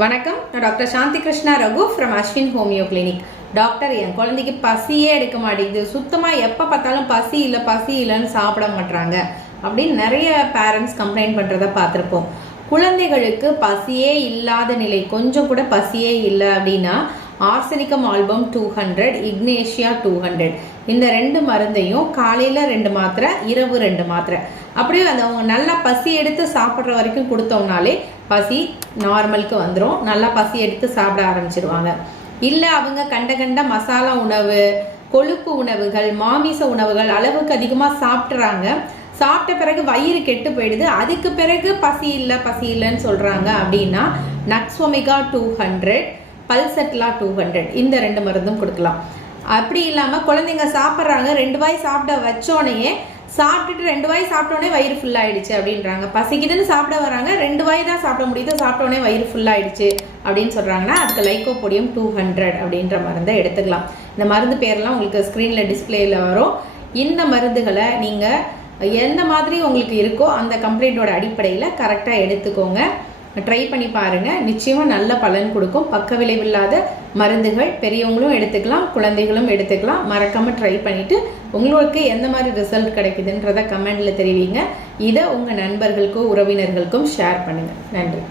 வணக்கம். நான் doctor Shanti Krishna Raghu from Ashwin homeo clinic doctor என் குழந்தைக்கு பசியே எடுக்க மாட்டேங்குது. சுத்தமாக எப்போ பார்த்தாலும் பசி இல்லை பசி இல்லைன்னு சாப்பிட மாட்றாங்க. அப்படின்னு நிறைய பேரண்ட்ஸ் கம்ப்ளைண்ட் பண்ணுறத பார்த்துருப்போம். குழந்தைகளுக்கு பசியே இல்லாத நிலை கொஞ்சம் கூட பசியே இல்லை அப்படின்னா arsenicum album two hundred ignatia two hundred இந்த ரெண்டு மருந்தையும் காலையில் ரெண்டு மாத்திரை இரவு ரெண்டு மாத்திரை. அப்படியே அந்த அவங்க நல்லா பசி எடுத்து சாப்பிட்ற வரைக்கும் கொடுத்தோம்னாலே பசி நார்மலுக்கு வந்துடும் நல்லா பசி எடுத்து சாப்பிட ஆரம்பிச்சிருவாங்க. இல்லை அவங்க கண்ட கண்ட மசாலா உணவு கொழுப்பு உணவுகள் மாமிச உணவுகள் அளவுக்கு அதிகமாக சாப்பிட்றாங்க சாப்பிட்ட பிறகு வயிறு கெட்டு போயிடுது. அதுக்கு பிறகு பசி இல்லை பசி இல்லைன்னு சொல்கிறாங்க அப்படின்னா nux vomica two hundred pulsatilla two hundred இந்த ரெண்டு மருந்தும் கொடுக்கலாம். அப்படி இல்லாமல் குழந்தைங்க சாப்பிட்றாங்க ரெண்டு வாய் சாப்பிட வச்சோடனே சாப்பிட்டுட்டு ரெண்டு வாய் சாப்பிட்டோன்னே வயிறு ஃபுல்லாகிடுச்சு அப்படின்றாங்க. பசிக்குதுன்னு சாப்பிட வராங்க ரெண்டு வாய் தான் சாப்பிட முடியுது சாப்பிட்டோன்னே வயிறு ஃபுல்லாகிடுச்சு அப்படின்னு சொல்கிறாங்கன்னா அதுக்கு லைக்கோபோடியம் டூ ஹண்ட்ரட் அப்படின்ற மருந்தை எடுத்துக்கலாம். இந்த மருந்து பேரெலாம் உங்களுக்கு ஸ்க்ரீனில் டிஸ்பிளேயில் வரும். இந்த மருந்துகளை நீங்கள் எந்த மாதிரி உங்களுக்கு இருக்கோ அந்த கம்ப்ளைண்ட்டோட அடிப்படையில் கரெக்டாக எடுத்துக்கோங்க. ட்ரை பண்ணி பாருங்கள் நிச்சயமாக நல்ல பலன் கொடுக்கும். பக்க விளைவில்லாத மருந்துகள் பெரியவங்களும் எடுத்துக்கலாம் குழந்தைகளும் எடுத்துக்கலாம். மறக்காமல் ட்ரை பண்ணிவிட்டு உங்களுக்கு எந்த மாதிரி ரிசல்ட் கிடைக்குதுன்றத கமெண்டில் தெரிவிங்க. இதை உங்கள் நண்பர்களுக்கும் உறவினர்களுக்கும் ஷேர் பண்ணுங்கள் நன்றி.